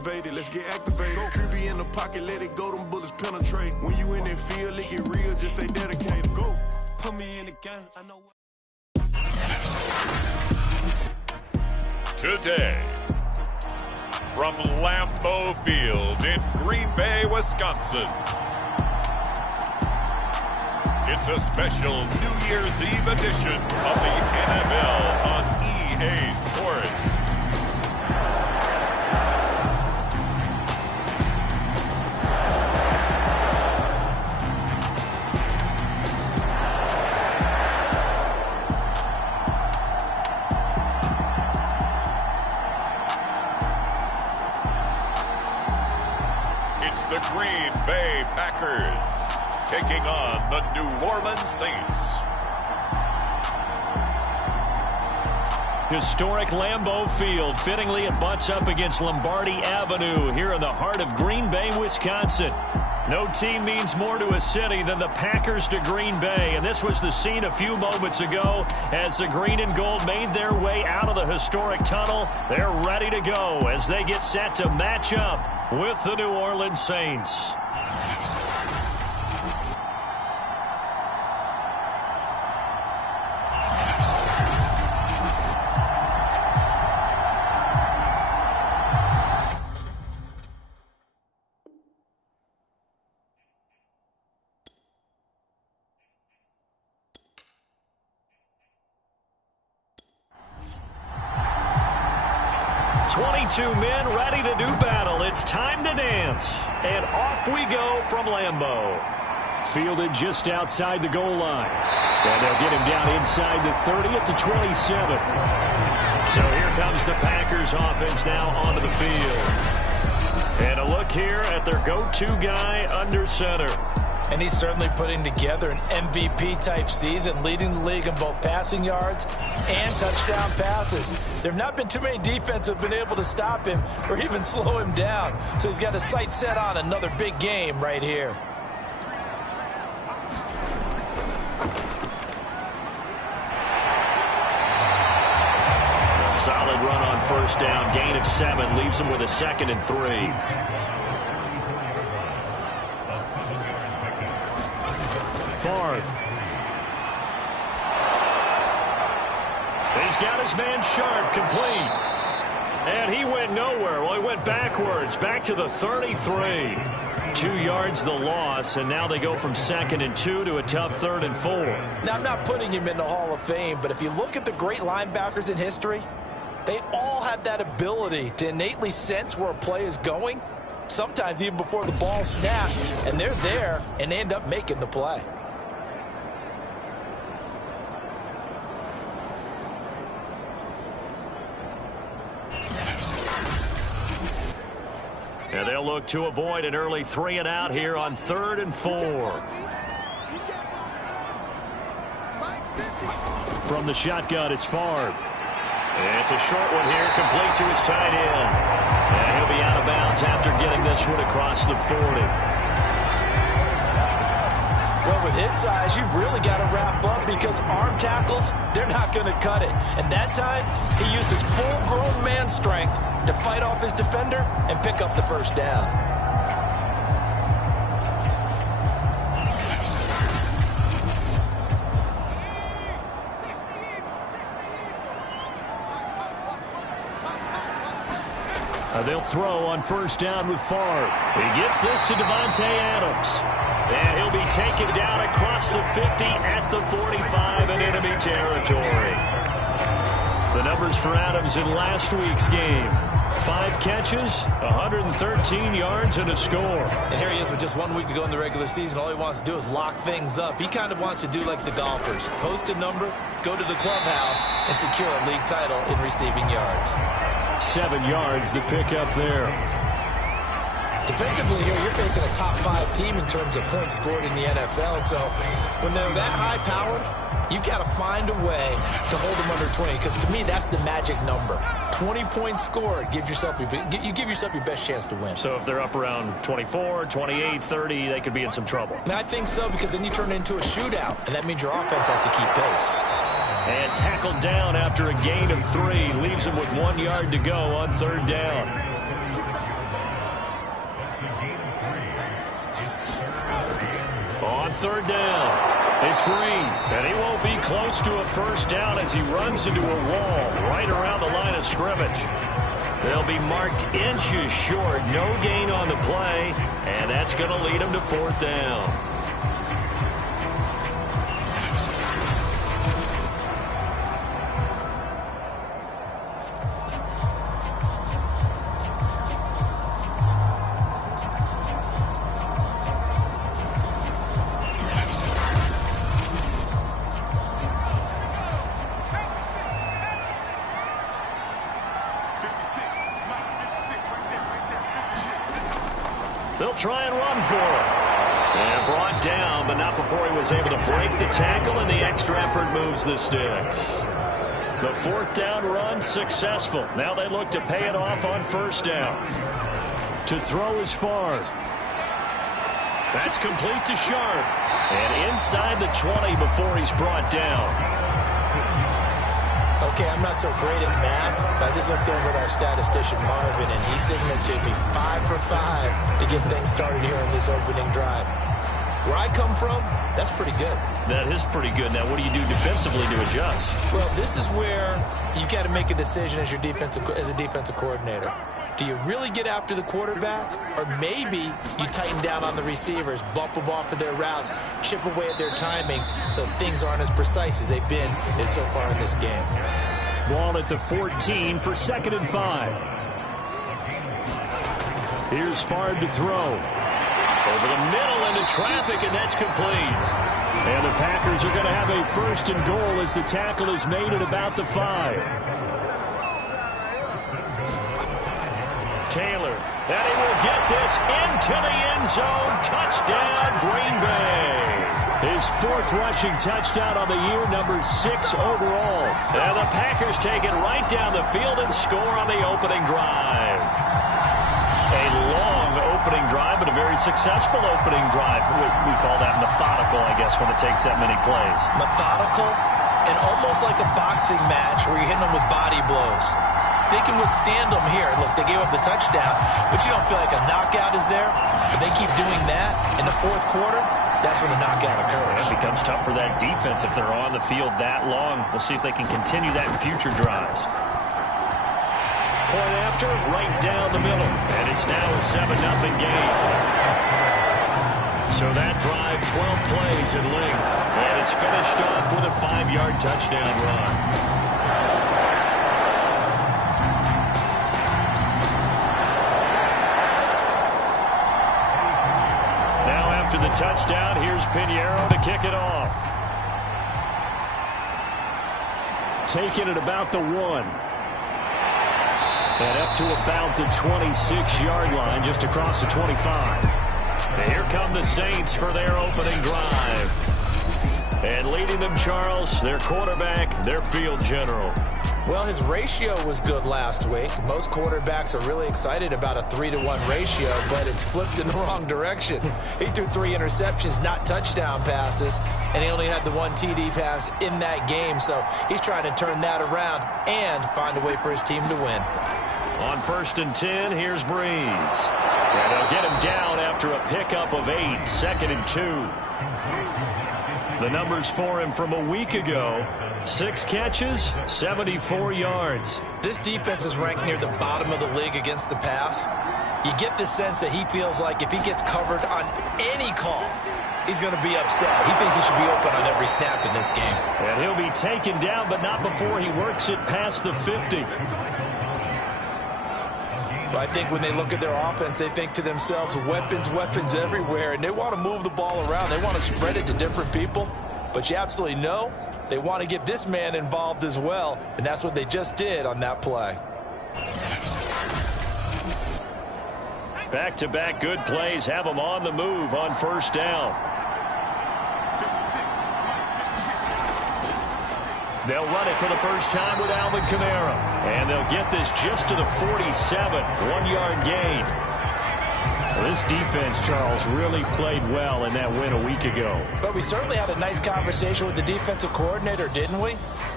activated, let's get activated. Go QB in the pocket, let it go, them bullets penetrate. When you in that field, it get real, just stay dedicated. Go, put me in the game, I know what. Today, from Lambeau Field in Green Bay, Wisconsin, it's a special New Year's Eve edition of the NFL on EA Sports. It's the Green Bay Packers taking on the New Orleans Saints. Historic Lambeau Field. Fittingly, it butts up against Lombardi Avenue here in the heart of Green Bay, Wisconsin. No team means more to a city than the Packers to Green Bay, and this was the scene a few moments ago as the green and gold made their way out of the historic tunnel. They're ready to go as they get set to match up with the New Orleans Saints. Two men ready to do battle. It's time to dance. And off we go from Lambeau. Fielded just outside the goal line. And they'll get him down inside the 30 at the 27. So here comes the Packers offense now onto the field. And a look here at their go-to guy under center. And he's certainly putting together an MVP-type season, leading the league in both passing yards and touchdown passes. There have not been too many defenses that have been able to stop him or even slow him down. So he's got his sights set on another big game right here. A solid run on first down. Gain of 7 leaves him with a 2nd and 3. Favre. He's got his man Sharp complete. And he went nowhere. Well, he went backwards, back to the 33. 2 yards the loss, and now they go from 2nd and 2 to a tough 3rd and 4. Now, I'm not putting him in the Hall of Fame, but if you look at the great linebackers in history, they all have that ability to innately sense where a play is going, sometimes even before the ball snaps, and they're there, and they end up making the play. And they'll look to avoid an early 3 and out here on 3rd and 4. From the shotgun, it's Favre. It's a short one here, complete to his tight end. And he'll be out of bounds after getting this one across the 40. Well, with his size, you've really got to wrap up because arm tackles, they're not going to cut it. And that time, he used his full-grown man strength to fight off his defender and pick up the first down. They'll throw on first down with Favre. He gets this to Devontae Adams. And he'll be taken down across the 50 at the 45 in enemy territory. The numbers for Adams in last week's game. 5 catches, 113 yards, and a score. And here he is with just 1 week to go in the regular season. All he wants to do is lock things up. He kind of wants to do like the golfers. Post a number, go to the clubhouse, and secure a league title in receiving yards. 7 yards to pick up there. Defensively here, you're facing a top 5 team in terms of points scored in the NFL. So when they're that high-powered, you've got to find a way to hold them under 20. Because to me, that's the magic number. 20 points scored, you give yourself your best chance to win. So if they're up around 24, 28, 30, they could be in some trouble. And I think so, because then you turn it into a shootout, and that means your offense has to keep pace. And tackled down after a gain of 3. Leaves him with 1 yard to go on third down. On third down, it's Green, and he won't be close to a first down as he runs into a wall right around the line of scrimmage. They'll be marked inches short, no gain on the play, and that's going to lead him to fourth down. They'll try and run for him. And brought down, but not before he was able to break the tackle, and the extra effort moves the sticks. The fourth down run successful. Now they look to pay it off on first down. To throw is Favre. That's complete to Sharp. And inside the 20 before he's brought down. Okay, I'm not so great at math, but I just looked over at our statistician, Marvin, and he signaled to me 5 for 5 to get things started here in this opening drive. Where I come from, that's pretty good. That is pretty good. Now, what do you do defensively to adjust? Well, this is where you've got to make a decision as a defensive coordinator. Do you really get after the quarterback? Or maybe you tighten down on the receivers, bump them off of their routes, chip away at their timing so things aren't as precise as they've been so far in this game. Ball at the 14 for 2nd and 5. Here's Favre to throw. Over the middle into traffic, and that's complete. And the Packers are going to have a 1st and goal as the tackle is made at about the 5. Taylor, and he will get this into the end zone. Touchdown, Green Bay. His 4th rushing touchdown on the year, number 6 overall. And the Packers take it right down the field and score on the opening drive. A long opening drive, but a very successful opening drive. We call that methodical, I guess, when it takes that many plays. Methodical and almost like a boxing match where you're hitting them with body blows. They can withstand them here. Look, they gave up the touchdown, but you don't feel like a knockout is there. But they keep doing that in the 4th quarter. That's when the knockout occurs. It becomes tough for that defense if they're on the field that long. We'll see if they can continue that in future drives. Point after, right down the middle. And it's now a 7-0 game. So that drive, 12 plays in length. And it's finished off with a 5-yard touchdown run. After the touchdown, here's Pinheiro to kick it off. Taking it about the 1. And up to about the 26-yard line, just across the 25. And here come the Saints for their opening drive. And leading them, Charles, their quarterback, their field general. Well, his ratio was good last week. Most quarterbacks are really excited about a 3-to-1 ratio, but it's flipped in the wrong direction. He threw 3 interceptions, not touchdown passes, and he only had the 1 TD pass in that game. So he's trying to turn that around and find a way for his team to win. On 1st and 10, here's Breeze. And they'll get him down after a pickup of 8, 2nd and 2. The numbers for him from a week ago, 6 catches, 74 yards. This defense is ranked near the bottom of the league against the pass. You get the sense that he feels like if he gets covered on any call, he's going to be upset. He thinks he should be open on every snap in this game. And he'll be taken down, but not before he works it past the 50. I think when they look at their offense, they think to themselves, weapons, weapons everywhere, and they want to move the ball around. They want to spread it to different people, but you absolutely know they want to get this man involved as well, and that's what they just did on that play. Back-to-back good plays have them on the move on 1st down. They'll run it for the first time with Alvin Kamara. And they'll get this just to the 47, 1-yard gain. Well, this defense, Charles, really played well in that win a week ago. But we certainly had a nice conversation with the defensive coordinator, didn't we?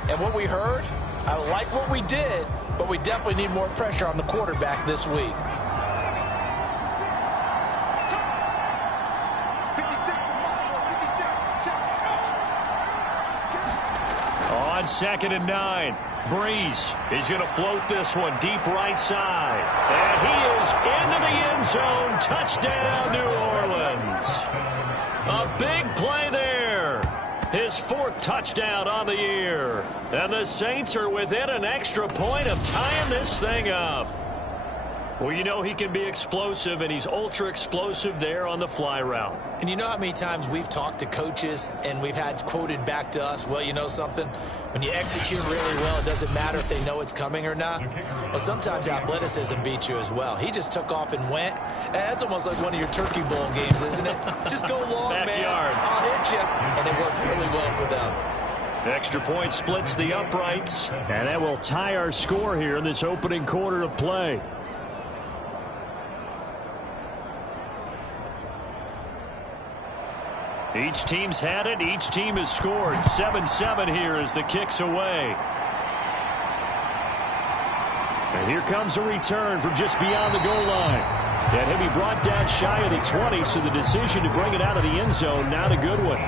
And what we heard, I like what we did, but we definitely need more pressure on the quarterback this week. 2nd and 9. Breeze is going to float this one deep right side. And he is into the end zone. Touchdown, New Orleans. A big play there. His 4th touchdown on the year. And the Saints are within an extra point of tying this thing up. Well, you know he can be explosive, and he's ultra explosive there on the fly route. And you know how many times we've talked to coaches and we've had quoted back to us, well, you know something? When you execute really well, it doesn't matter if they know it's coming or not. Well, sometimes athleticism beats you as well. He just took off and went. And that's almost like one of your Turkey Bowl games, isn't it? Just go long, Backyard. man. I'll hit you. And it worked really well for them. Extra point splits the uprights, and that will tie our score here in this opening quarter of play. Each team's had it. Each team has scored. 7-7 here as the kick's away. And here comes a return from just beyond the goal line. And he'll be brought down shy of the 20, so the decision to bring it out of the end zone, not a good one.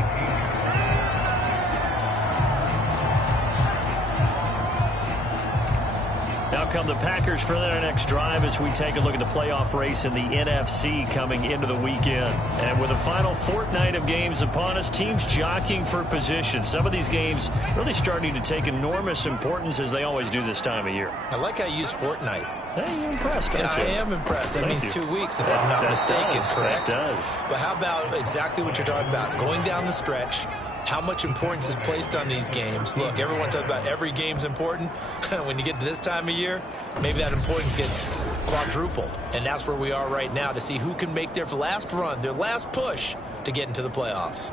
Now come the Packers for their next drive as we take a look at the playoff race in the NFC coming into the weekend. And with the final fortnight of games upon us, teams jockeying for position. Some of these games really starting to take enormous importance as they always do this time of year. I like how you use fortnight. Hey, you're impressed, aren't you? I am impressed. That means 2 weeks, if I'm not mistaken, correct? That does. But how about exactly what you're talking about? Going down the stretch, how much importance is placed on these games. Look, everyone talks about every game's important. When you get to this time of year, maybe that importance gets quadrupled. And that's where we are right now to see who can make their last run, their last push to get into the playoffs.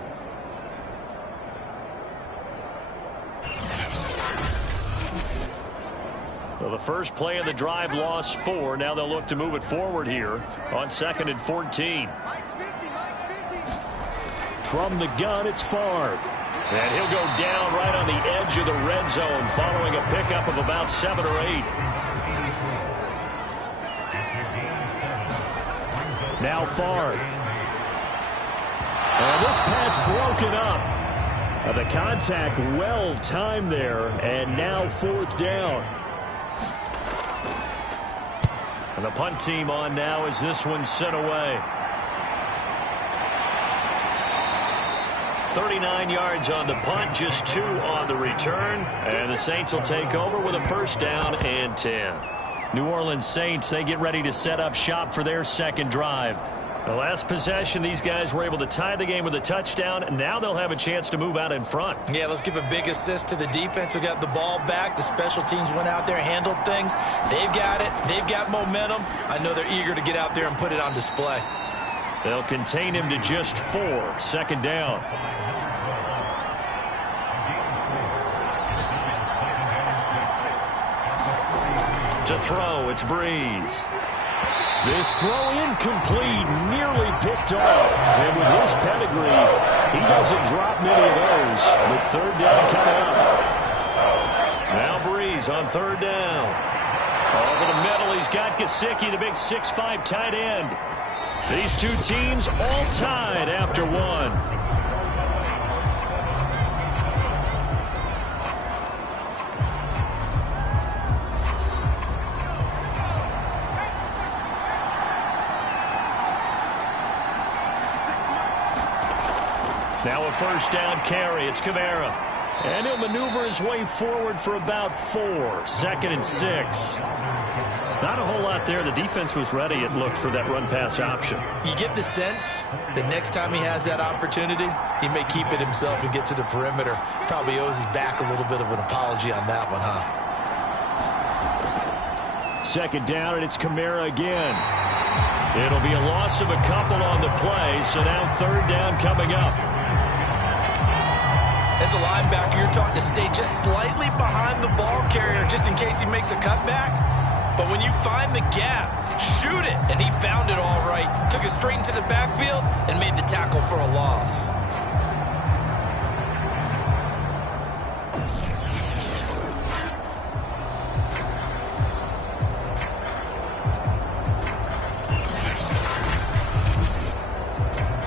Well, the first play of the drive lost 4. Now they'll look to move it forward here on 2nd and 14. From the gun, it's Favre. And he'll go down right on the edge of the red zone following a pickup of about 7 or 8. Now Favre. And this pass broken up. The contact well timed there, and now 4th down. And the punt team on now as this one's sent away. 39 yards on the punt, just 2 on the return. And the Saints will take over with a 1st down and 10. New Orleans Saints, they get ready to set up shop for their second drive. The last possession, these guys were able to tie the game with a touchdown, and now they'll have a chance to move out in front. Yeah, let's give a big assist to the defense who got the ball back. The special teams went out there, handled things. They've got it. They've got momentum. I know they're eager to get out there and put it on display. They'll contain him to just 4. 2nd down. To throw, it's Breeze. This throw incomplete, nearly picked off. And with his pedigree, he doesn't drop many of those. With 3rd down coming up. Now Breeze on 3rd down. Over the middle, he's got Gesicki, the big 6'5" tight end. These two teams all tied after 1. Now a 1st down carry. It's Kamara. And he'll maneuver his way forward for about 4. 2nd and 6. Not a whole lot there. The defense was ready, it looked, for that run-pass option. You get the sense that next time he has that opportunity, he may keep it himself and get to the perimeter. Probably owes his back a little bit of an apology on that one, huh? 2nd down, and it's Kamara again. It'll be a loss of a couple on the play, so now 3rd down coming up. As a linebacker, you're taught to stay just slightly behind the ball carrier just in case he makes a cutback. But when you find the gap, shoot it. And he found it all right. Took it straight into the backfield and made the tackle for a loss.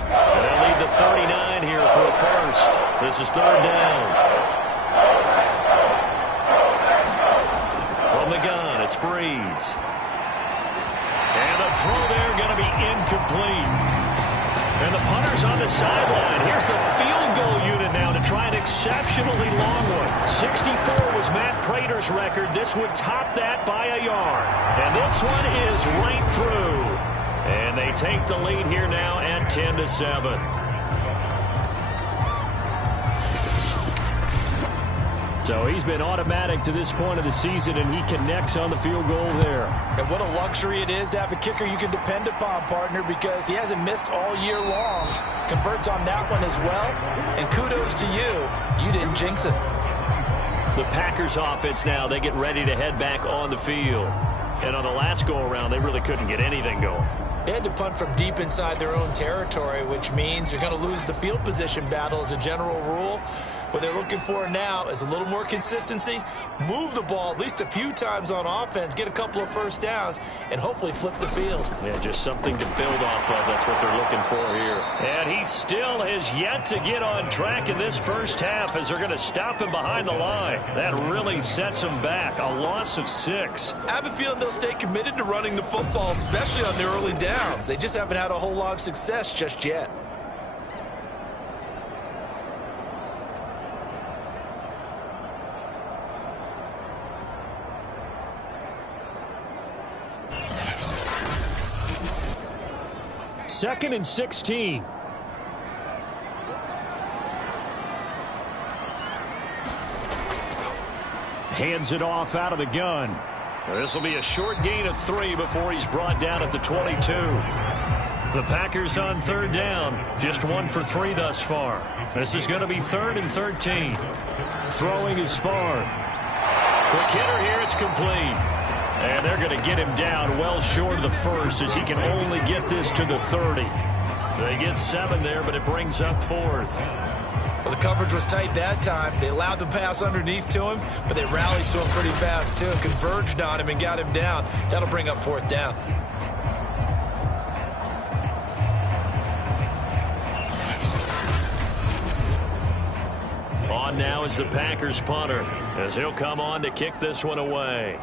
They'll lead the 39 here for a 1st. This is 3rd down. It's Breeze. And the throw there going to be incomplete. And the punter's on the sideline. Here's the field goal unit now to try an exceptionally long one. 64 was Matt Prater's record. This would top that by a yard. And this one is right through. And they take the lead here now at 10-7. So he's been automatic to this point of the season, and he connects on the field goal there. And what a luxury it is to have a kicker you can depend upon, partner, because he hasn't missed all year long. Converts on that one as well. And kudos to you. You didn't jinx it. The Packers offense now, they get ready to head back on the field. And on the last go-around, they really couldn't get anything going. They had to punt from deep inside their own territory, which means you're going to lose the field position battle as a general rule. What they're looking for now is a little more consistency, move the ball at least a few times on offense, get a couple of first downs, and hopefully flip the field. Yeah, just something to build off of. That's what they're looking for here. And he still has yet to get on track in this first half as they're going to stop him behind the line. That really sets him back. A loss of 6. I have a feeling they'll stay committed to running the football, especially on their early downs. They just haven't had a whole lot of success just yet. Second and 16. Hands it off out of the gun. This will be a short gain of 3 before he's brought down at the 22. The Packers on third down. Just 1 for 3 thus far. This is going to be 3rd and 13. Throwing is far. Quick hitter here. It's complete. And they're going to get him down well short of the first as he can only get this to the 30. They get 7 there, but it brings up 4th. Well, the coverage was tight that time. They allowed the pass underneath to him, but they rallied to him pretty fast, too. Converged on him and got him down. That'll bring up 4th down. On now is the Packers punter as he'll come on to kick this one away.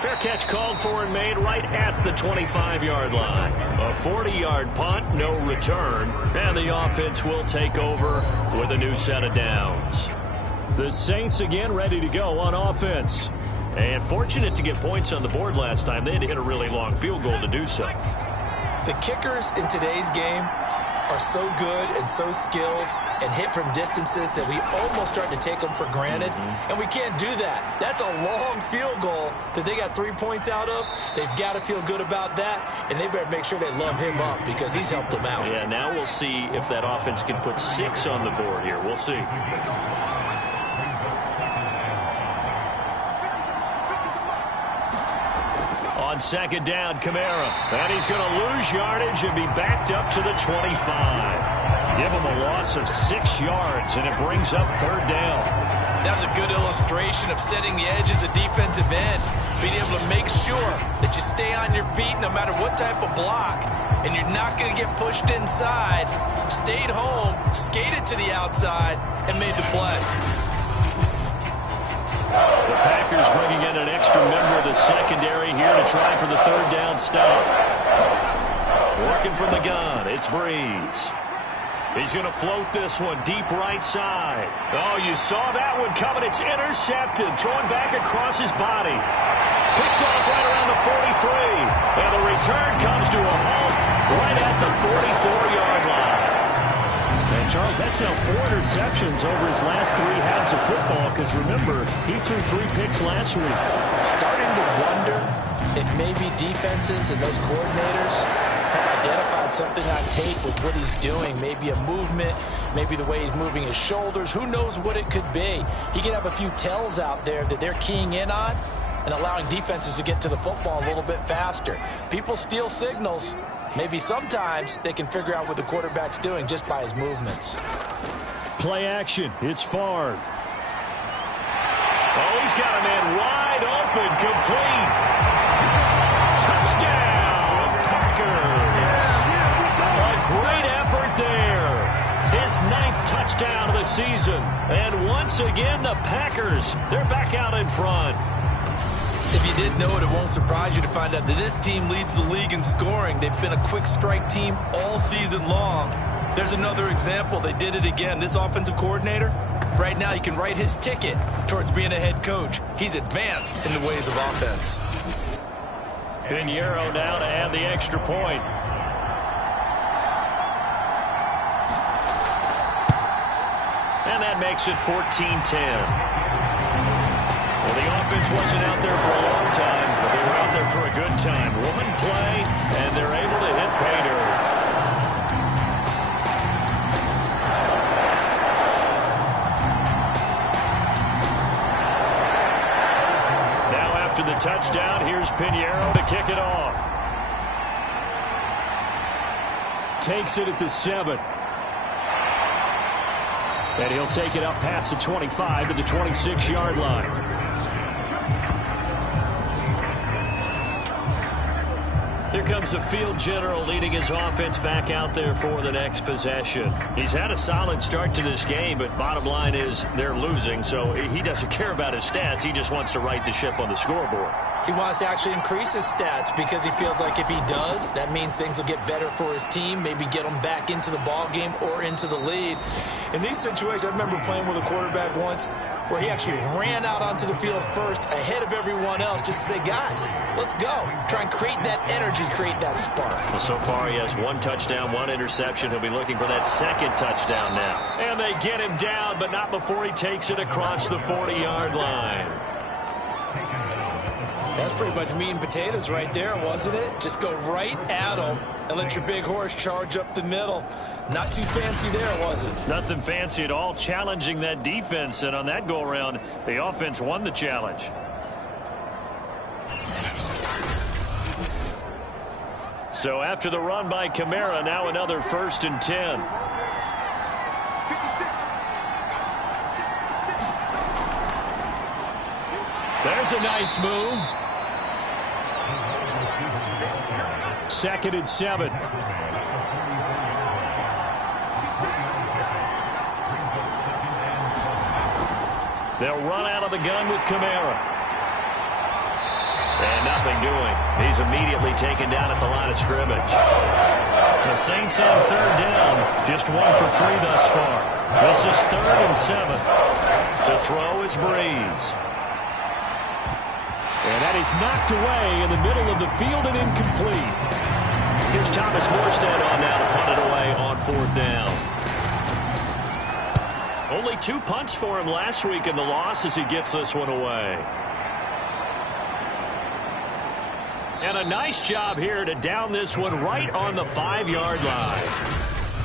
Fair catch called for and made right at the 25-yard line. A 40-yard punt, no return, and the offense will take over with a new set of downs. The Saints again ready to go on offense. And fortunate to get points on the board last time. They had to hit a really long field goal to do so. The kickers in today's game are so good and so skilled and hit from distances that we almost start to take them for granted. And we can't do that. That's a long field goal that they got 3 points out of. They've got to feel good about that, and they better make sure they love him up because he's helped them out. Yeah, now we'll see if that offense can put 6 on the board here. We'll see. On second down, Kamara. And he's going to lose yardage and be backed up to the 25. Give him a loss of 6 yards, and it brings up 3rd down. That was a good illustration of setting the edge as a defensive end. Being able to make sure that you stay on your feet no matter what type of block, and you're not going to get pushed inside. Stayed home, skated to the outside, and made the play. The Packers bringing in an extra member of the secondary here to try for the 3rd down stop. Working from the gun, it's Breeze. He's going to float this one deep right side. Oh, you saw that one coming. It's intercepted. Throwing back across his body. Picked off right around the 43. And the return comes to a halt right at the 44-yard line. And Charles, that's now 4 interceptions over his last 3 halves of football, because remember, he threw 3 picks last week. Starting to wonder if maybe defenses and those coordinators have identified something on tape with what he's doing. Maybe a movement, maybe the way he's moving his shoulders. Who knows what it could be? He could have a few tells out there that they're keying in on and allowing defenses to get to the football a little bit faster. People steal signals. Maybe sometimes they can figure out what the quarterback's doing just by his movements. Play action. It's Favre. Oh, he's got a man wide open, complete. Touchdown, Packers. A great effort there. His 9th touchdown of the season. And once again, the Packers, they're back out in front. If you didn't know it, it won't surprise you to find out that this team leads the league in scoring. They've been a quick strike team all season long. There's another example. They did it again. This offensive coordinator, right now, you can write his ticket towards being a head coach. He's advanced in the ways of offense. Pinheiro now to add the extra point. And that makes it 14-10. Well, the offense wasn't out there for a long time, but they were out there for a good time. One play, and they're able to hit pay dirt. Now after the touchdown, here's Pinheiro to kick it off. Takes it at the 7. And he'll take it up past the 25 to the 26-yard line. Here comes the field general leading his offense back out there for the next possession. He's had a solid start to this game, but bottom line is they're losing, so he doesn't care about his stats. He just wants to right the ship on the scoreboard. He wants to actually increase his stats because he feels like if he does, that means things will get better for his team, maybe get them back into the ball game or into the lead. In these situations, I remember playing with a quarterback once where he actually ran out onto the field first ahead of everyone else just to say, guys, let's go. Try and create that energy, create that spark. Well, so far he has 1 touchdown, 1 interception. He'll be looking for that second touchdown now. And they get him down, but not before he takes it across the 40-yard line. That's pretty much meat and potatoes right there, wasn't it? Just go right at him and let your big horse charge up the middle. Not too fancy there, was it? Nothing fancy at all, challenging that defense. And on that go-around, the offense won the challenge. So after the run by Kamara, now another 1st and 10. There's a nice move. 2nd and 7. They'll run out of the gun with Kamara. And nothing doing. He's immediately taken down at the line of scrimmage. The Saints have 3rd down. Just 1 for 3 thus far. This is 3rd and 7. To throw is Breeze. And that is knocked away in the middle of the field and incomplete. Here's Thomas Morstead on now to punt it away on 4th down. Only 2 punts for him last week in the loss as he gets this one away. And a nice job here to down this one right on the 5-yard line.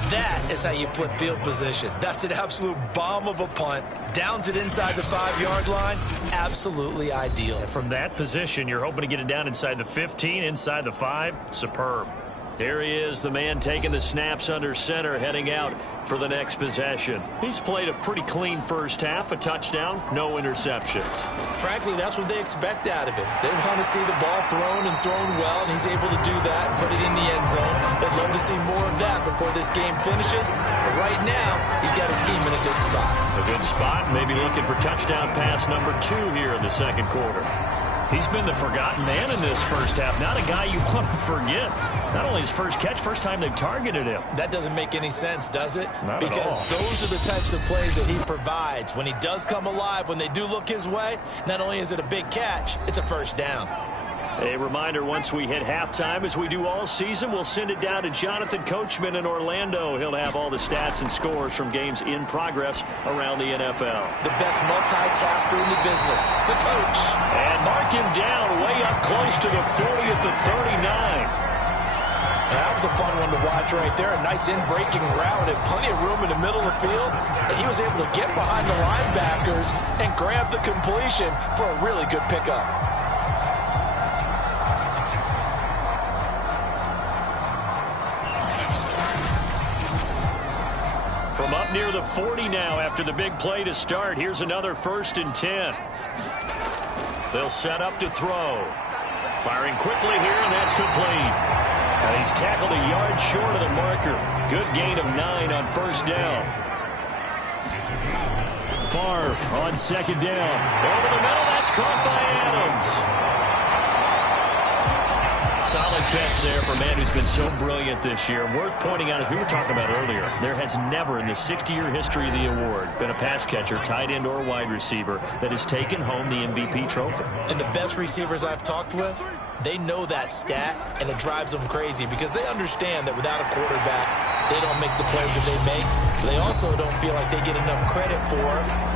That is how you flip field position. That's an absolute bomb of a punt. Downs it inside the 5-yard line. Absolutely ideal. From that position, you're hoping to get it down inside the 15, inside the 5. Superb. Here he is, the man taking the snaps under center, heading out for the next possession. He's played a pretty clean first half, a touchdown, no interceptions. Frankly, that's what they expect out of him. They want to see the ball thrown and thrown well, and he's able to do that and put it in the end zone. They'd love to see more of that before this game finishes. But right now, he's got his team in a good spot. A good spot, maybe looking for touchdown pass number 2 here in the 2nd quarter. He's been the forgotten man in this first half. Not a guy you want to forget. Not only his first catch, first time they've targeted him. That doesn't make any sense, does it? Not because at all. Those are the types of plays that he provides. When he does come alive, when they do look his way, not only is it a big catch, it's a first down. A reminder, once we hit halftime, as we do all season, we'll send it down to Jonathan Coachman in Orlando. He'll have all the stats and scores from games in progress around the NFL. The best multitasker in the business, the coach. And mark him down way up close to the 40 at the 39. That was a fun one to watch right there. A nice in-breaking route and plenty of room in the middle of the field. And he was able to get behind the linebackers and grab the completion for a really good pickup. From up near the 40 now after the big play to start. Here's another 1st and 10. They'll set up to throw. Firing quickly here, and that's complete. And he's tackled a yard short of the marker. Good gain of 9 on 1st down. Favre on second down. Over the middle, that's caught by Adams. Solid catch there for a man who's been so brilliant this year. Worth pointing out, as we were talking about earlier, there has never in the 60-year history of the award been a pass catcher, tight end, or wide receiver that has taken home the MVP trophy. And the best receivers I've talked with, they know that stat, and it drives them crazy because they understand that without a quarterback, they don't make the plays that they make. They also don't feel like they get enough credit for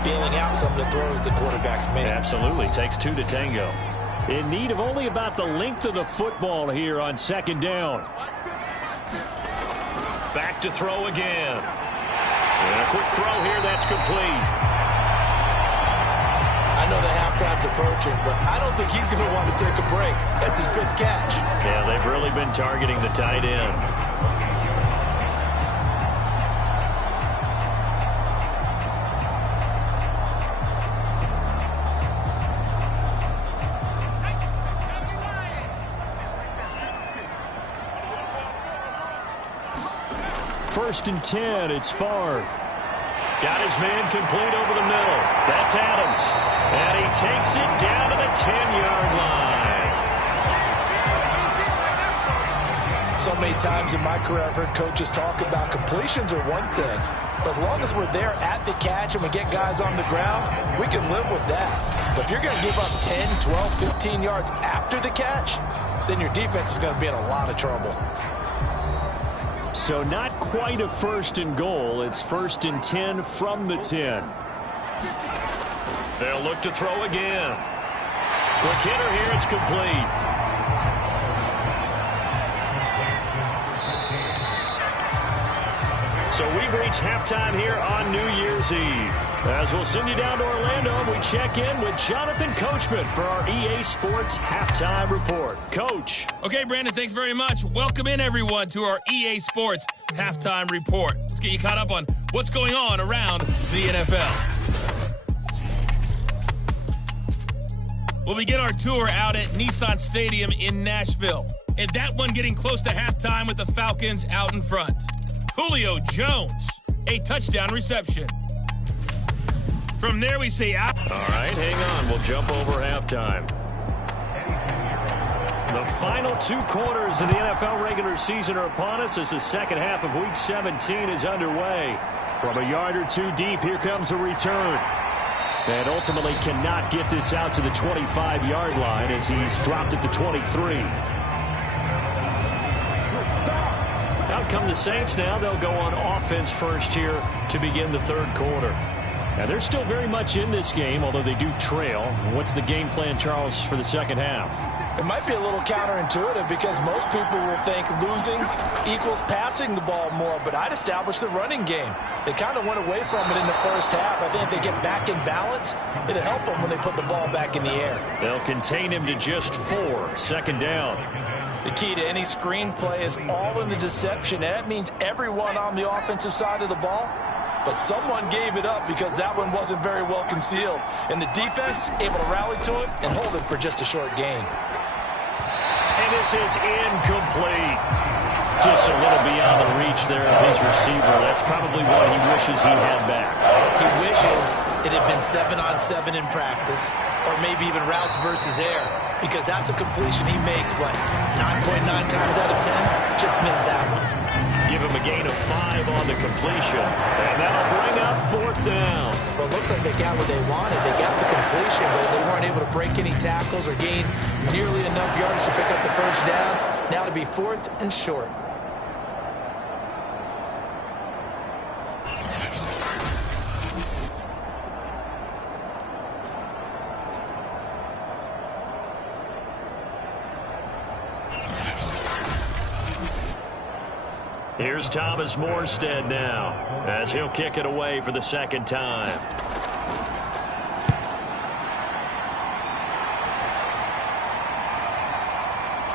bailing out some of the throws the quarterbacks make. Absolutely. Takes two to tango. In need of only about the length of the football here on second down. Back to throw again. And a quick throw here, that's complete. I know that halftime's approaching, but I don't think he's going to want to take a break. That's his fifth catch. Yeah, they've really been targeting the tight end. First and 10, it's Favre. Got his man complete over the middle. That's Adams. And he takes it down to the 10-yard line. So many times in my career, I've heard coaches talk about completions are one thing. But as long as we're there at the catch and we get guys on the ground, we can live with that. But if you're going to give up 10, 12, 15 yards after the catch, then your defense is going to be in a lot of trouble. So not quite a first and goal. It's first and 10 from the 10. They'll look to throw again. Quick hitter here. It's complete. So we've reached halftime here on New Year's Eve. As we'll send you down to Orlando, we check in with Jonathan Coachman for our EA Sports Halftime Report. Coach. Okay, Brandon, thanks very much. Welcome in, everyone, to our EA Sports Halftime Report. Let's get you caught up on what's going on around the NFL. We'll begin our tour out at Nissan Stadium in Nashville. And that one getting close to halftime with the Falcons out in front. Julio Jones, a touchdown reception. From there, we say out. All right, hang on. We'll jump over halftime. The final two quarters of the NFL regular season are upon us as the second half of Week 17 is underway. From a yard or two deep, here comes a return. And ultimately cannot get this out to the 25-yard line as he's dropped it to 23. Out come the Saints now. They'll go on offense first here to begin the third quarter. Now, they're still very much in this game, although they do trail. What's the game plan, Charles, for the second half? It might be a little counterintuitive because most people will think losing equals passing the ball more, but I'd establish the running game. They kind of went away from it in the first half. I think if they get back in balance, it'll help them when they put the ball back in the air. They'll contain him to just 4. Second down. The key to any screenplay is all in the deception, and that means everyone on the offensive side of the ball. But someone gave it up because that one wasn't very well concealed. And the defense able to rally to it and hold it for just a short gain. And this is incomplete. Just a little beyond the reach there of his receiver. That's probably what he wishes he had back. He wishes it had been 7-on-7 in practice, or maybe even routes versus air, because that's a completion he makes, what, 9.9 times out of 10? Just missed that one. Give him a gain of 5 on the completion. And that'll bring up fourth down. Well, it looks like they got what they wanted. They got the completion, but they weren't able to break any tackles or gain nearly enough yards to pick up the first down. Now to be fourth and short. Here's Thomas Morstead now as he'll kick it away for the second time.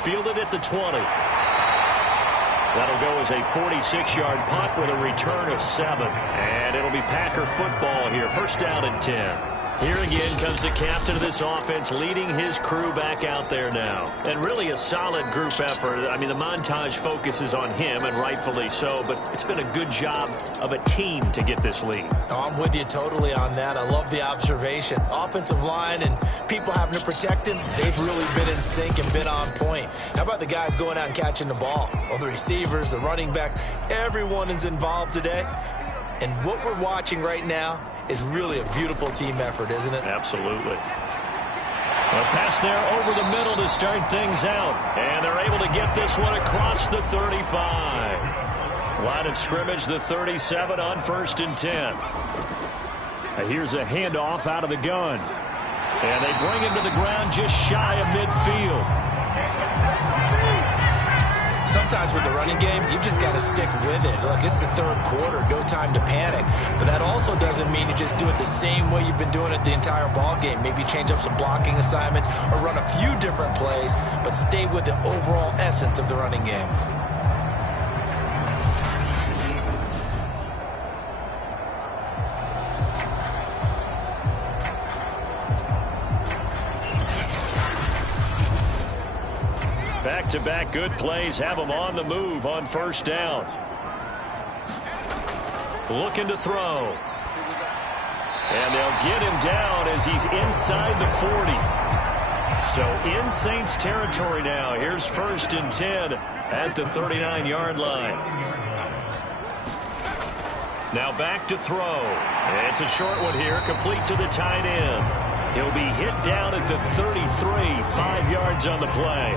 Fielded at the 20. That'll go as a 46-yard punt with a return of 7. And it'll be Packer football here. First down and 10. Here again comes the captain of this offense, leading his crew back out there now. And really a solid group effort. I mean, the montage focuses on him, and rightfully so, but it's been a good job of a team to get this lead. Oh, I'm with you totally on that. I love the observation. Offensive line and people having to protect him, they've really been in sync and been on point. How about the guys going out and catching the ball? Well, the receivers, the running backs, everyone is involved today. And what we're watching right now is really a beautiful team effort, isn't it? Absolutely. A pass there over the middle to start things out. And they're able to get this one across the 35. Line of scrimmage, the 37 on 1st and 10. Here's a handoff out of the gun. And they bring him to the ground just shy of midfield. Sometimes with the running game, you've just got to stick with it. Look, it's the 3rd quarter, no time to panic. But that also doesn't mean you just do it the same way you've been doing it the entire ball game. Maybe change up some blocking assignments or run a few different plays, but stay with the overall essence of the running game. Back-to-back good plays have them on the move on 1st down. Looking to throw. And they'll get him down as he's inside the 40. So in Saints territory now. Here's 1st and 10 at the 39-yard line. Now back to throw. It's a short one here, complete to the tight end. He'll be hit down at the 33, 5 yards on the play.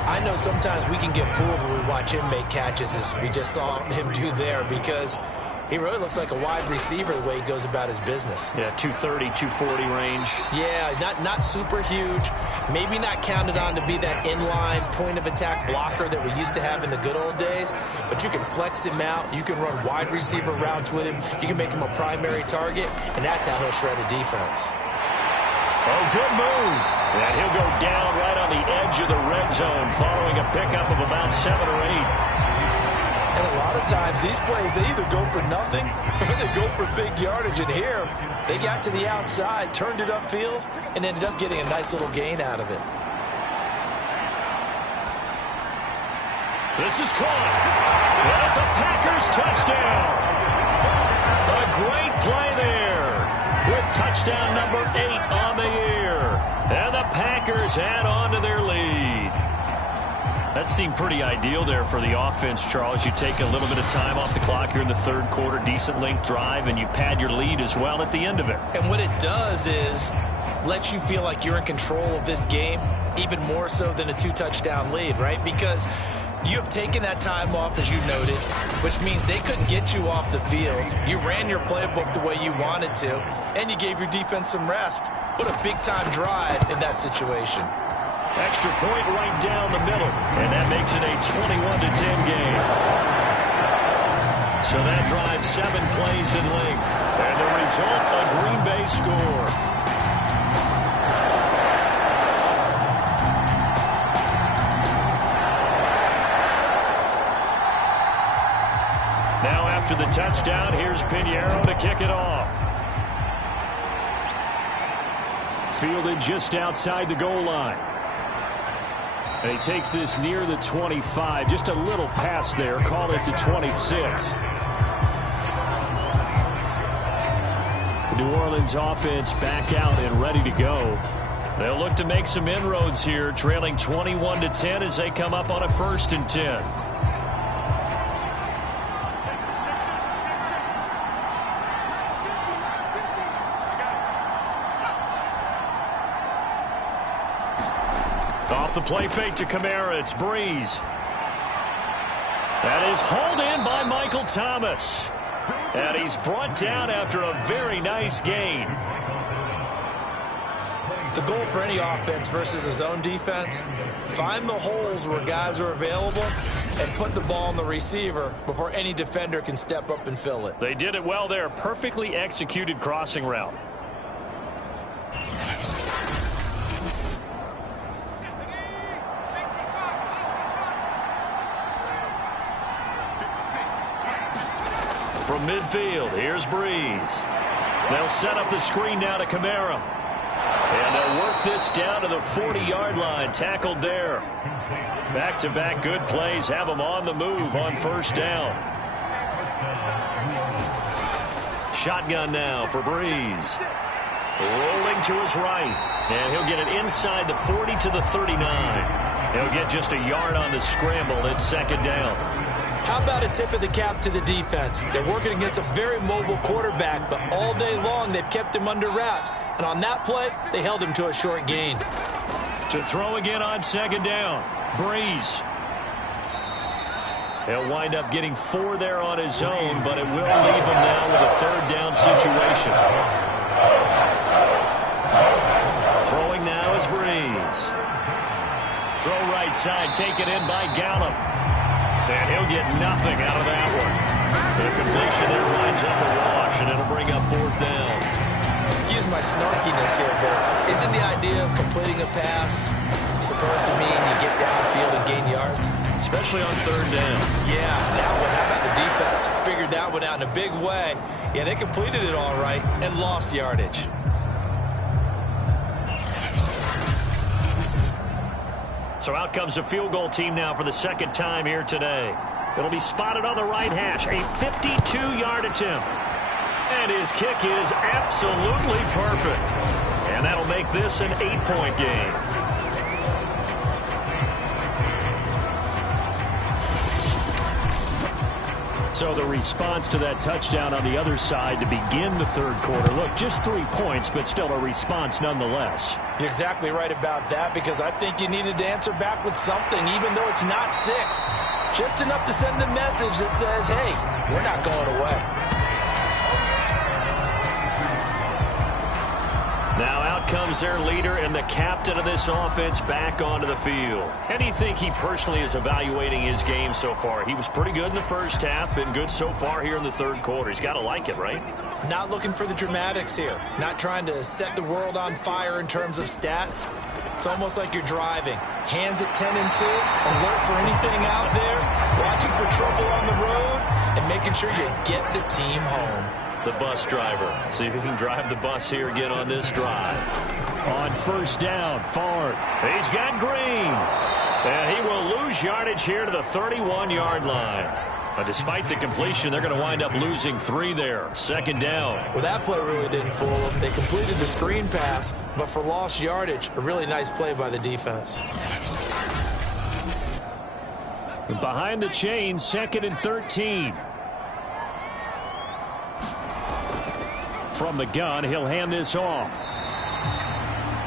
I know sometimes we can get fooled when we watch him make catches, as we just saw him do there, because he really looks like a wide receiver the way he goes about his business. Yeah, 230, 240 range. Yeah, not super huge. Maybe not counted on to be that inline point-of-attack blocker that we used to have in the good old days, but you can flex him out. You can run wide receiver routes with him. You can make him a primary target, and that's how he'll shred a defense. Oh, good move. And he'll go down right on the edge of the red zone following a pickup of about 7 or 8. And a lot of times these plays, they either go for nothing or they go for big yardage. And here, they got to the outside, turned it upfield, and ended up getting a nice little gain out of it. This is caught. And it's a Packers touchdown. A great play there. With touchdown number 8 on the year. And the Packers add on to their lead. That seemed pretty ideal there for the offense, Charles. You take a little bit of time off the clock here in the 3rd quarter, decent length drive, and you pad your lead as well at the end of it. And what it does is let you feel like you're in control of this game, even more so than a 2-touchdown lead, right? Because you have taken that time off, as you noted, which means they couldn't get you off the field. You ran your playbook the way you wanted to, and you gave your defense some rest. What a big-time drive in that situation. Extra point right down the middle, and that makes it a 21-10 game. So that drives 7 plays in length, and the result, a Green Bay score. Now after the touchdown, here's Pinheiro to kick it off. Fielded just outside the goal line. And he takes this near the 25. Just a little pass there. Call it the 26. The New Orleans offense back out and ready to go. They'll look to make some inroads here, trailing 21-10 as they come up on a 1st and 10. Off the play fake to Kamara, it's Breeze. That is hauled in by Michael Thomas. And he's brought down after a very nice gain. The goal for any offense versus his own defense, find the holes where guys are available and put the ball on the receiver before any defender can step up and fill it. They did it well there. Perfectly executed crossing route. From midfield, here's Breeze. They'll set up the screen now to Kamara. And they'll work this down to the 40-yard line. Tackled there. Back-to-back good plays have them on the move on first down. Shotgun now for Breeze. Rolling to his right. And he'll get it inside the 40 to the 39. He'll get just a yard on the scramble. It's second down. How about a tip of the cap to the defense? They're working against a very mobile quarterback, but all day long they've kept him under wraps. And on that play, they held him to a short gain. To throw again on second down. Breeze. He'll wind up getting 4 there on his own, but it will leave him now with a third down situation. Throwing now is Breeze. Throw right side, taken in by Gallup. And he'll get nothing out of that one. The completion there winds up a wash, and it'll bring up fourth down. Excuse my snarkiness here, but isn't the idea of completing a pass supposed to mean you get downfield and gain yards? Especially on third down. Yeah, that one. How about the defense? Figured that one out in a big way. Yeah, they completed it all right and lost yardage. So out comes the field goal team now for the second time here today. It'll be spotted on the right hash. A 52-yard attempt. And his kick is absolutely perfect. And that'll make this an 8-point game. So the response to that touchdown on the other side to begin the third quarter. Look, just 3 points, but still a response nonetheless. You're exactly right about that, because I think you needed to answer back with something, even though it's not 6. Just enough to send the message that says, hey, we're not going away. Now out comes their leader and the captain of this offense back onto the field. How do you think he personally is evaluating his game so far? He was pretty good in the first half, been good so far here in the third quarter. He's got to like it, right? Not looking for the dramatics here. Not trying to set the world on fire in terms of stats. It's almost like you're driving. Hands at 10 and 2, alert for anything out there, watching for trouble on the road, and making sure you get the team home. The bus driver. See if he can drive the bus here again on this drive. On first down, Favre. He's got Green. And he will lose yardage here to the 31-yard line. But despite the completion, they're going to wind up losing 3 there. Second down. Well, that play really didn't fool them. They completed the screen pass, but for lost yardage, a really nice play by the defense. Behind the chains, 2nd and 13. From the gun, he'll hand this off.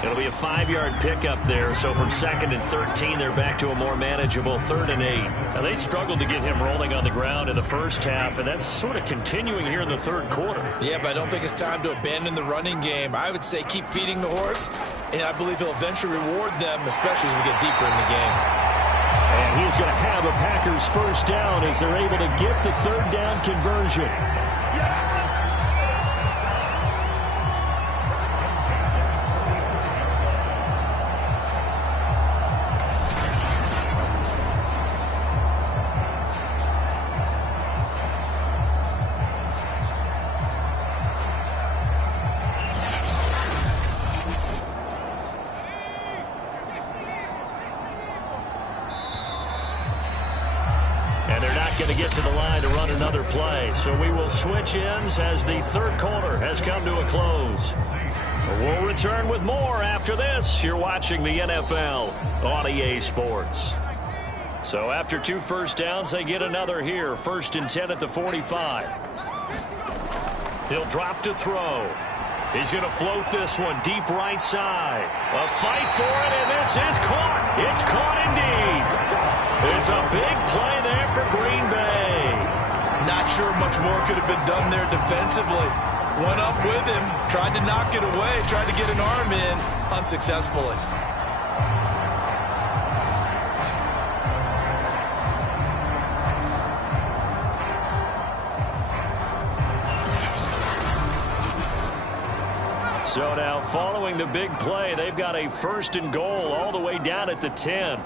It'll be a 5-yard pickup there, so from 2nd and 13, they're back to a more manageable 3rd and 8. Now, they struggled to get him rolling on the ground in the first half, and that's sort of continuing here in the third quarter. Yeah, but I don't think it's time to abandon the running game. I would say keep feeding the horse, and I believe he'll eventually reward them, especially as we get deeper in the game. And he's going to have a Packers first down as they're able to get the third down conversion. So we will switch ends as the third quarter has come to a close. We'll return with more after this. You're watching the NFL on EA Sports. So after 2 first downs, they get another here. 1st and 10 at the 45. He'll drop to throw. He's going to float this one deep right side. A fight for it, and this is caught. It's caught indeed. It's a big play there for Green Bay. Not sure much more could have been done there defensively. Went up with him, tried to knock it away, tried to get an arm in, unsuccessfully. So now following the big play, they've got a 1st and goal all the way down at the 10.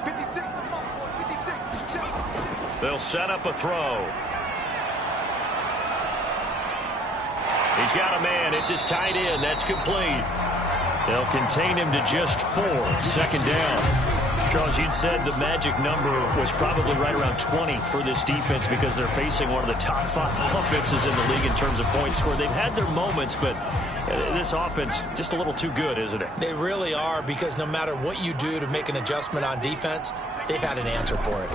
They'll set up a throw. He's got a man. It's his tight end. That's complete. They'll contain him to just 4. Second down. Charles, you'd said the magic number was probably right around 20 for this defense because they're facing one of the top 5 offenses in the league in terms of points scored. They've had their moments, but this offense just a little too good, isn't it? They really are, because no matter what you do to make an adjustment on defense, they've had an answer for it.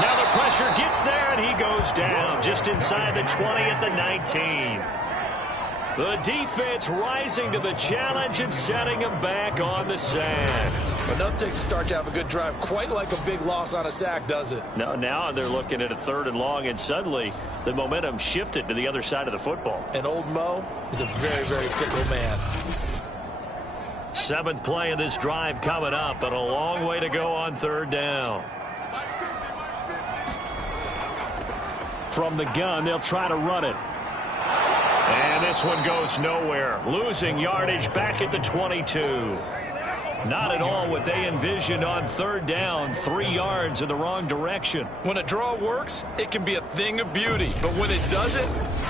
Now the pressure gets there, and he goes down just inside the 20 at the 19. The defense rising to the challenge and setting him back on the sand. But nothing takes a start to have a good drive quite like a big loss on a sack, does it? No, now they're looking at a 3rd and long, and suddenly the momentum shifted to the other side of the football. And old Mo is a very, very fickle man. 7th play of this drive coming up, but a long way to go on 3rd down. From the gun, they'll try to run it. And this one goes nowhere. Losing yardage back at the 22. Not at all what they envisioned on 3rd down. 3 yards in the wrong direction. When a draw works, it can be a thing of beauty. But when it doesn't,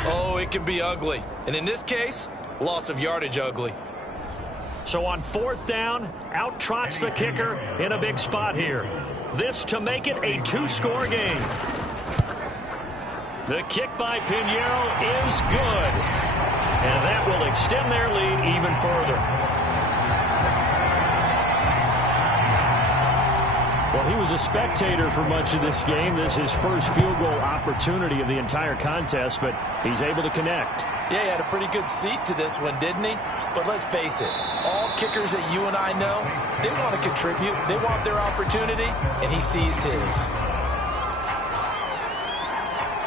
oh, it can be ugly. And in this case, loss of yardage ugly. So on 4th down, out trots the kicker in a big spot here. This to make it a 2-score game. The kick by Pinheiro is good. And that will extend their lead even further. Well, he was a spectator for much of this game. This is his first field goal opportunity of the entire contest, but he's able to connect. Yeah, he had a pretty good seat to this one, didn't he? But let's face it, all kickers that you and I know, they want to contribute. They want their opportunity, and he seized his.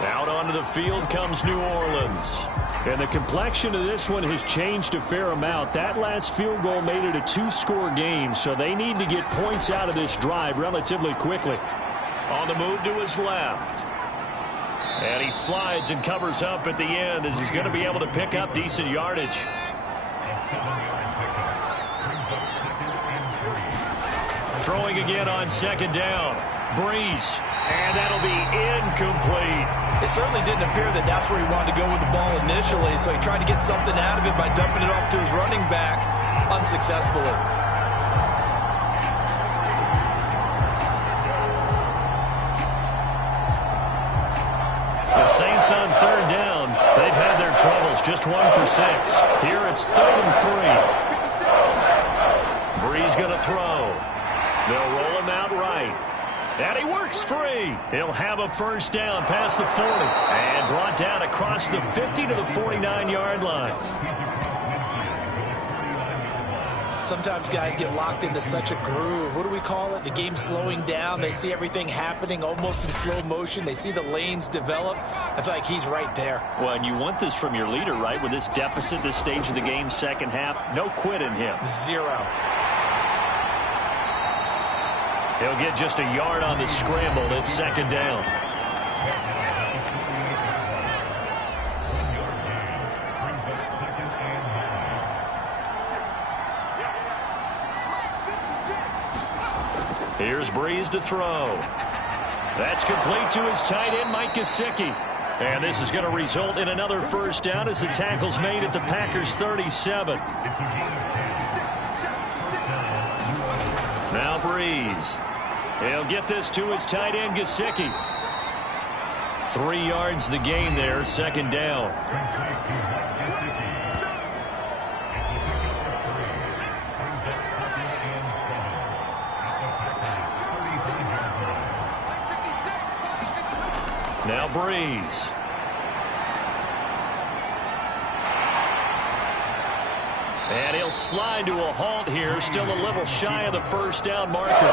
Out onto the field comes New Orleans. And the complexion of this one has changed a fair amount. That last field goal made it a 2-score game, so they need to get points out of this drive relatively quickly. On the move to his left. And he slides and covers up at the end as he's going to be able to pick up decent yardage. Throwing again on 2nd down. Breeze. And that'll be incomplete. It certainly didn't appear that that's where he wanted to go with the ball initially, so he tried to get something out of it by dumping it off to his running back unsuccessfully. The Saints on 3rd down. They've had their troubles. Just 1 for 6. Here it's 3rd and 3. Breeze going to throw. They'll roll him out right. And he works free. He'll have a 1st down past the 40. And brought down across the 50 to the 49-yard line. Sometimes guys get locked into such a groove. What do we call it? The game slowing down. They see everything happening almost in slow motion. They see the lanes develop. I feel like he's right there. Well, and you want this from your leader, right? With this deficit, this stage of the game, 2nd half, no quit in him. 0. He'll get just a yard on the scramble at 2nd down. Here's Breeze to throw. That's complete to his tight end, Mike Gesicki. And this is going to result in another 1st down as the tackle's made at the Packers' 37. Now Breeze. He'll get this to his tight end, Gesicki. 3 yards the gain there, 2nd down. Now Breeze. And he'll slide to a halt here, still a little shy of the 1st down marker.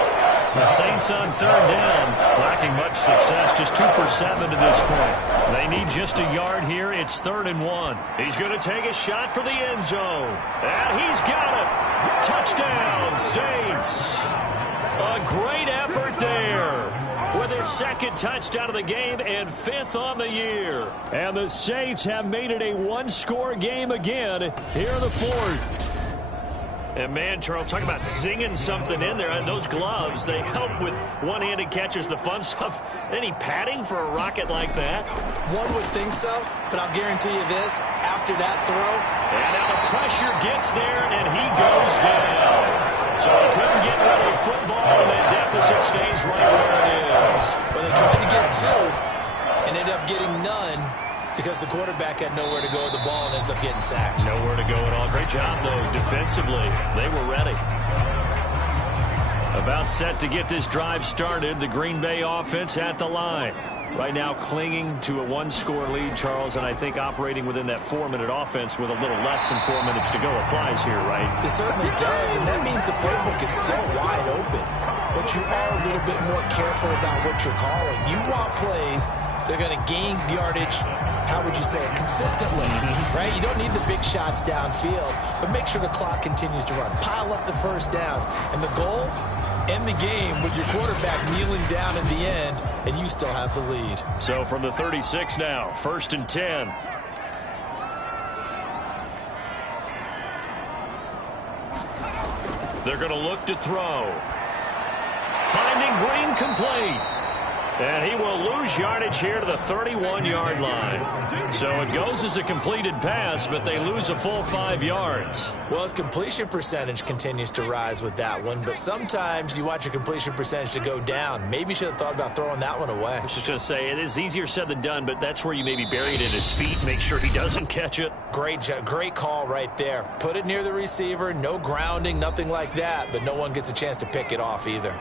The Saints on 3rd down, lacking much success, just 2 for 7 to this point. They need just a yard here. It's 3rd and 1. He's going to take a shot for the end zone. And he's got it. Touchdown, Saints. A great effort there. With his 2nd touchdown of the game and 5th on the year. And the Saints have made it a 1-score game again here in the 4th. And man, Charles, talk about zinging something in there. Those gloves, they help with one-handed catches, the fun stuff. Any padding for a rocket like that? One would think so, but I'll guarantee you this, after that throw. And now the pressure gets there, and he goes down. So he couldn't get rid of the football, and that deficit stays right where it is. But they tried to get two and ended up getting none, because the quarterback had nowhere to go with the ball and ends up getting sacked. Nowhere to go at all. Great job, though, defensively. They were ready. About set to get this drive started. The Green Bay offense at the line. Right now clinging to a one-score lead, Charles, and I think operating within that 4-minute offense with a little less than 4 minutes to go applies here, right? It certainly does, and that means the playbook is still wide open. But you are a little bit more careful about what you're calling. You want plays they're going to gain yardage, how would you say it, consistently, right? You don't need the big shots downfield, but make sure the clock continues to run. Pile up the first downs. And the goal, end the game with your quarterback kneeling down at the end, and you still have the lead. So from the 36 now, 1st and 10. They're going to look to throw. Finding Green complete. And he will lose yardage here to the 31-yard line. So it goes as a completed pass, but they lose a full 5 yards. Well, his completion percentage continues to rise with that one, but sometimes you want your completion percentage to go down. Maybe you should have thought about throwing that one away. I was just going to say, it is easier said than done, but that's where you maybe bury it at his feet, make sure he doesn't catch it. Great call right there. Put it near the receiver, no grounding, nothing like that, but no one gets a chance to pick it off either.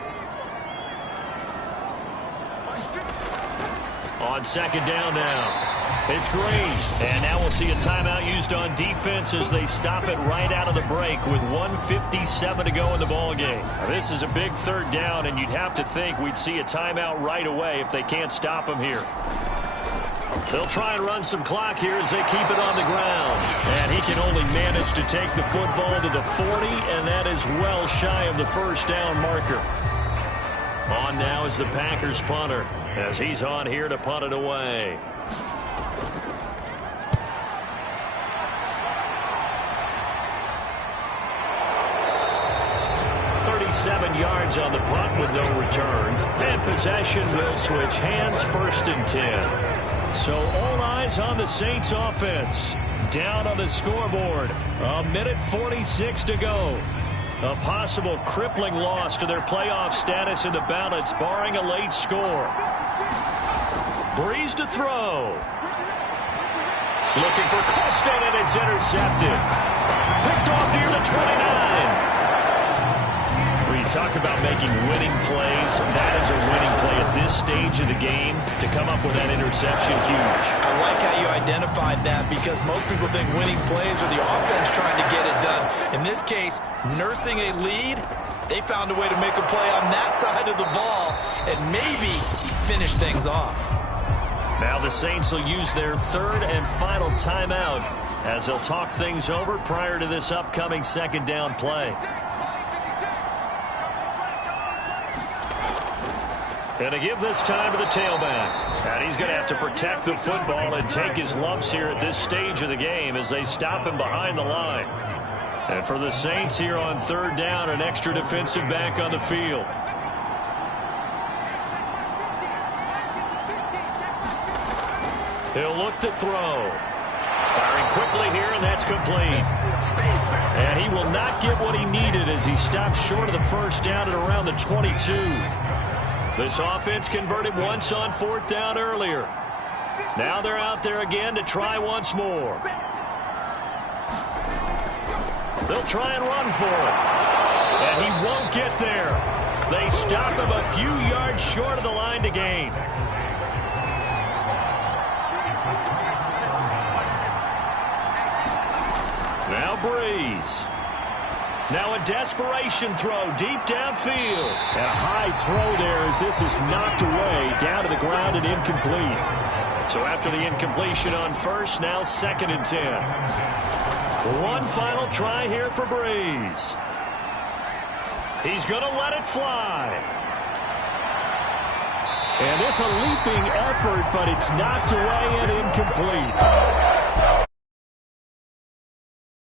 On 2nd down now, it's Green. And now we'll see a timeout used on defense as they stop it right out of the break with 1:57 to go in the ballgame. This is a big 3rd down, and you'd have to think we'd see a timeout right away if they can't stop him here. They'll try and run some clock here as they keep it on the ground. And he can only manage to take the football to the 40, and that is well shy of the 1st down marker. On now is the Packers punter, as he's on here to punt it away. Yards on the punt with no return. And possession will switch hands, 1st and 10. So all eyes on the Saints offense. Down on the scoreboard. 1:46 to go. A possible crippling loss to their playoff status in the balance, barring a late score. Breeze to throw. Looking for Colston, and it's intercepted. Picked off near the 29. When you talk about making winning plays, that is a winning play at this stage of the game. To come up with that interception, huge. I like how you identified that, because most people think winning plays are the offense trying to get it done. In this case, nursing a lead, they found a way to make a play on that side of the ball and maybe finish things off. Now the Saints will use their 3rd and final timeout as they'll talk things over prior to this upcoming 2nd down play. And to give this time to the tailback. And he's going to have to protect the football and take his lumps here at this stage of the game as they stop him behind the line. And for the Saints here on 3rd down, an extra defensive back on the field. He'll look to throw. Firing quickly here, and that's complete. And he will not get what he needed as he stops short of the 1st down at around the 22. This offense converted once on 4th down earlier. Now they're out there again to try once more. They'll try and run for it. And he won't get there. They stop him a few yards short of the line to gain. Now Breeze. Now a desperation throw deep downfield. And a high throw there as this is knocked away down to the ground and incomplete. So after the incompletion on 1st, now 2nd and 10. One final try here for Breeze. He's going to let it fly. And this a leaping effort, but it's knocked away and incomplete.